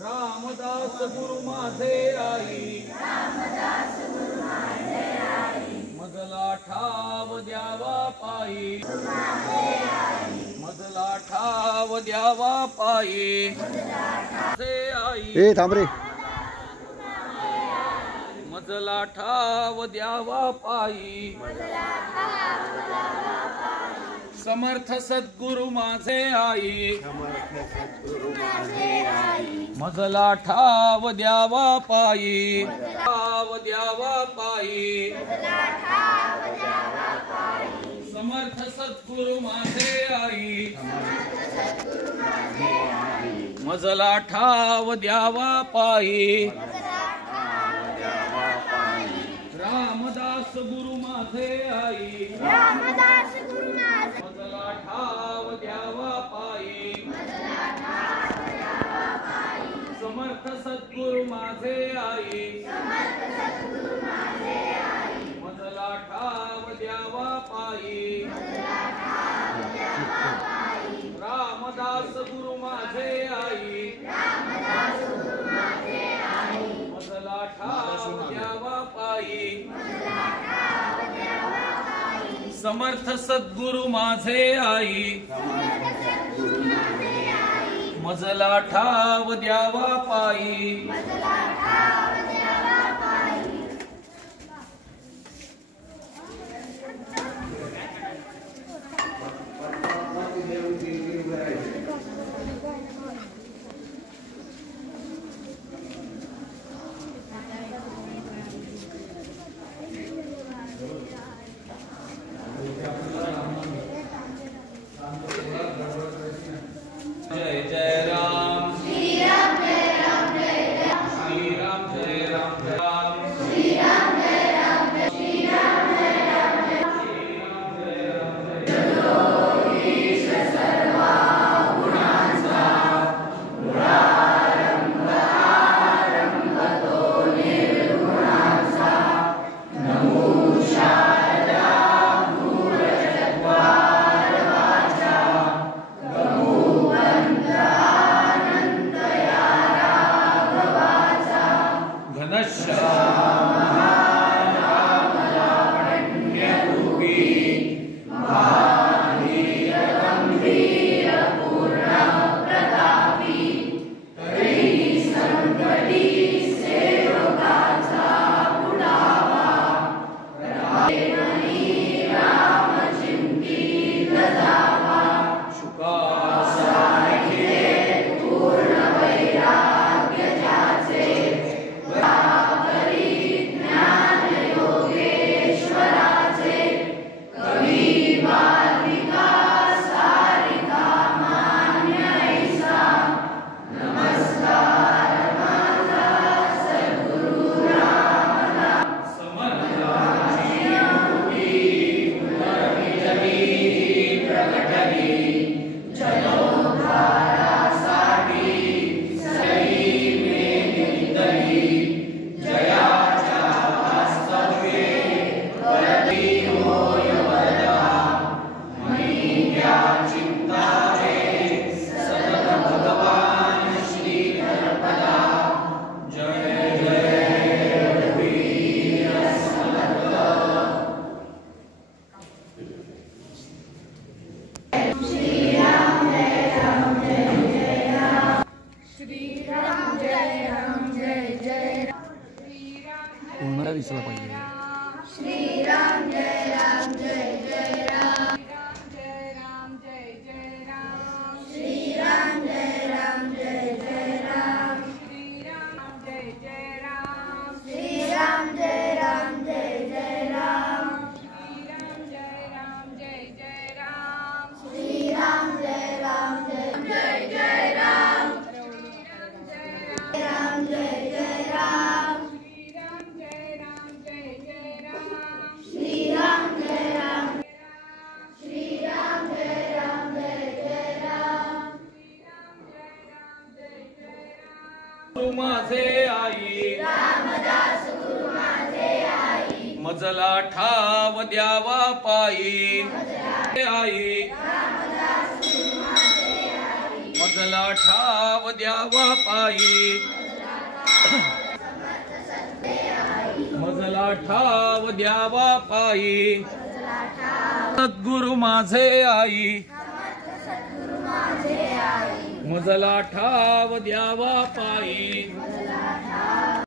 रामदास गुरु माझे आई, मजला ठाव द्यावा पायी, मजला ठाव द्यावा पायी, आई ए थांब रे, मजला ठाव द्यावा पायी, समर्थ सद्गुरु माझे आई, मजला ठाव द्यावा पायी, ठाव द्यावा पायी, समर्थ सद्गुरु माझे आई, मजला ठाव द्यावा पायी, रामदास गुरु माझे आई, मजला ठाव द्यावा पायी, समर्थ सद्गुरु माझे आई, मजला ठाव द्यावा पायी, रामदास गुरु माझे आई, मजला ठाव द्यावा पायी, समर्थ सद्गुरु माझे आई, मजला ठाव द्यावा पायी, जय जय राम, श्री राम जय राम जय राम, श्री राम जय राम जय राम, श्री राम जय राम जय, श्री राम जय राम जय, श्री राम जय राम जय, योगीश सर्वा गुणांचा मुळारंभ आरंभतो निर्गुणांचा, नमो शारदा मूलचत्वार वाचा, नमो घनश्याम लावण्यरूपी महावीर गंभीर पूर्ण प्रतापी, तरी संकटी सेवकाचा पुढावा, राम चिंतित जावा, शुकासारखे पूर्ण वैराग्य ज्याचे, ज्ञान योगेश्वराचे, कवी बालिका सारिका मान्य ऐसा, नमस्कार माझा सद्गुरु रामदास, समर्थाची रूपी पुनर्विजयी प्रकटली, जलोद्धारासाठी सई मेघितली, जयाच्या वास्तव्ये परती होय वरदा, मय्या चिंतावे सतत भगवान श्रीधरपदा, जय जय रघुवीर समर्थ, श्री राम जय राम जय जय राम, श्री राम जय राम जय जय राम, कोणाला दिसला पाहिजे. श्री राम जय राम जय जय राम, जय राम जय जय राम, श्री राम जय राम जय जय राम, श्री राम जय जय राम, मजला ठाव द्यावा पायी आई मजला ठाव द्यावा पायी मजला ठाव द्यावा पायी सद्गुरु माझे आई मजला ठाव द्यावा पायी